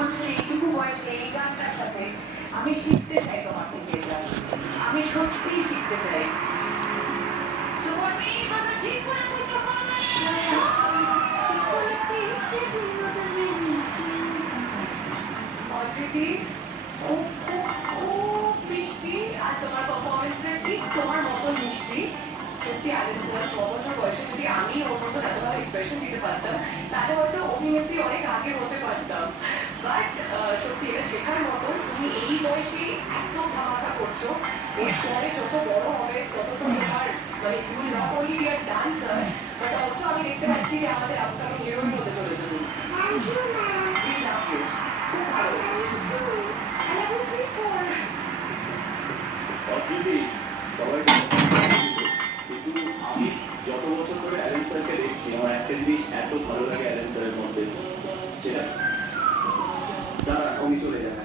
বলছো এইটুকু বয়সে এই গানটার সাথে আমি শিখতে চাই তোমার থেকে এটা। আমি সত্যিই শিখতে চাই। অদিতি খুব খুব খুব মিষ্টি আর তোমার পারফরমেন্সটা ঠিক তোমার মতো মিষ্টি। সত্যি আলেন স্যার 6 বছর বয়সে যদি আমি ওর মতো এত ভালো এক্সপ্রেশন দিতে পারতাম তাহলে হয়তো অভিনেত্রী অনেক আগে হতে পারতাম। বাট সত্যি এটা শেখার মতো। তুমি এই বয়সে এত ধামাকা করছো, এরপরে যত বড় হবে তত তো তোমার মানে you will not only be a dancer but also আমি দেখতে পাচ্ছি যে আমাদের আপকামিং হিরোইন হতে চলেছে তুমি। We love you. খুব ভালো অদ্ভুতই সবাই কিন্তু আমি যত বছর ধরে অ্যালেন স্যারকে দেখছি আমার একটা জিনিস এত ভালো লাগে অ্যালেন স্যারের মধ্যে, যেটা দাঁড়া আমি চলে যাই।